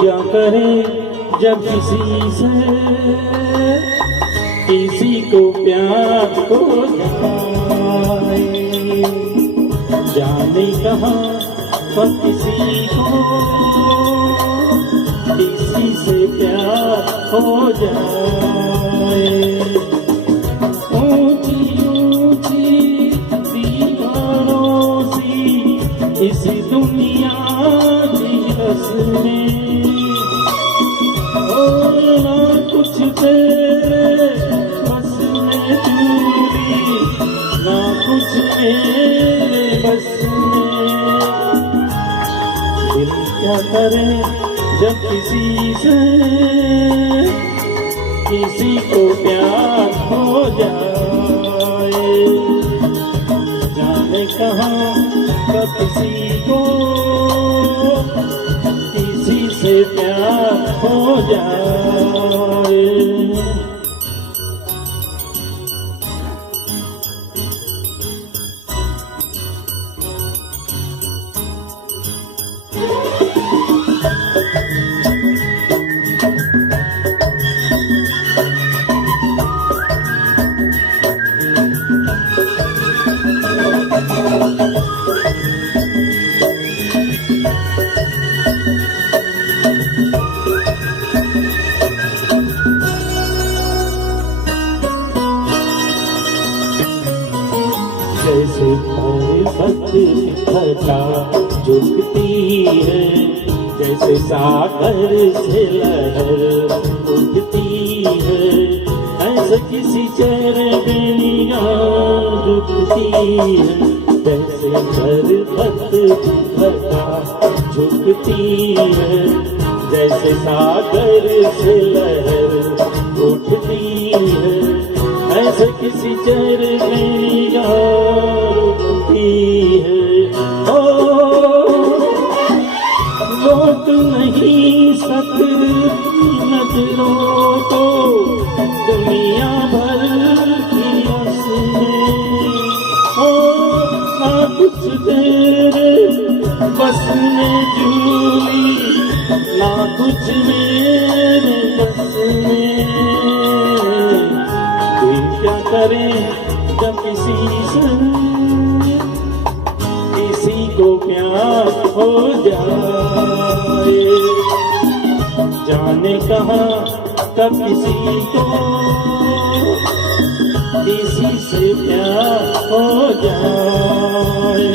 क्या करे जब किसी को प्यार हो जाए, जाने कहाँ पर किसी से प्यार हो जाए। ऊंची ऊंची दीवारों सी इस दुनिया की रस्में, ना कुछ तेरे बस में दूरी, ना कुछ मेरे बस में। दिल क्या करे जब किसी को प्यार हो जाए, जाने कहाँ कब किसी से प्यार हो जाए। जैसे पर्वत घटा झुकती है, जैसे सागर से लहर उठती है, ऐसे किसी चेहरे पे निगाह रुकती है। जैसे पर्वत घटा झुकती है, जैसे सागर से लहर उठती है, ऐसे किसी चेहरे पे निगाह रुकती है। ओ रोक नहीं सकती नजरों को दुनिया भर की हंसने, ओ ना कुछ तेरे बस में जूली, ना कुछ मेरे बस में। क्या करें जब किसी को प्यार हो जाए, जाने कहाँ कब किसी से प्यार हो जाए।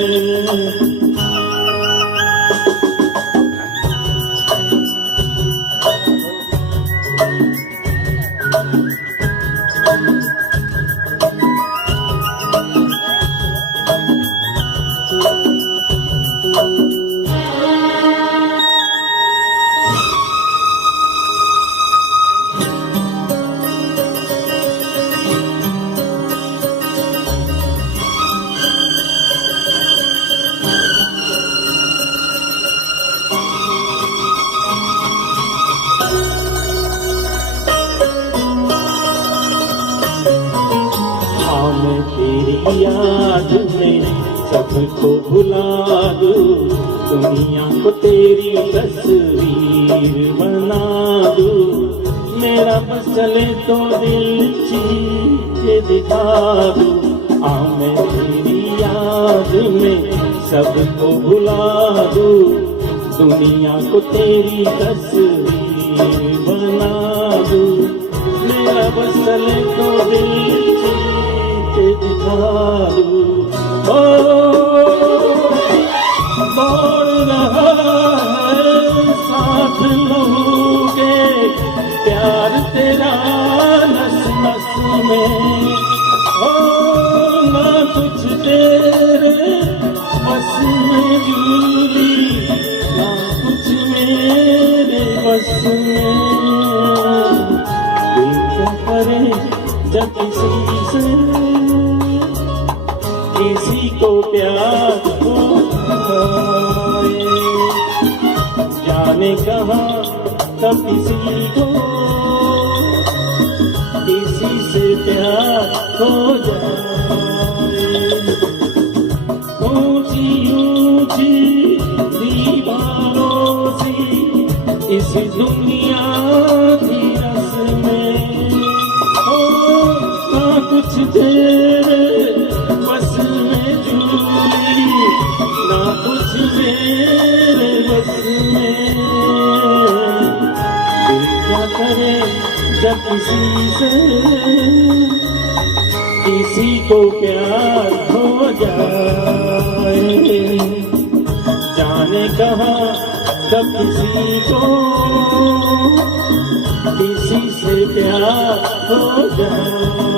तेरी याद में सबको भुला दूं, दुनिया को तेरी तस्वीर बना दूं। मेरा बस चले तो दिल चीर दिखा दूं। मैं तेरी याद में सबको भुला दूं, दुनिया को तेरी तस्वीर बना दूं। मेरा बस चले तो दिल दिखा दूं। ओ दौड़ रहा है साथ लोगे प्यार तेरा नस नस में, ओ ना कुछ तेरे बस में जूली, ना कुछ मेरे बस में। दिल क्या करे जब किसी को प्यार हो जाए, जाने कहाँ कब किसी को हो जाए। ऊंची ऊंची दीवारों से इस दुनिया की रस्में हो, ना कुछ तेरे बस में जूली, ना कुछ मेरे बस में। दिल क्या करे जब किसी को प्यार हो जाए, जाने कहाँ कब किसी से प्यार हो जाए।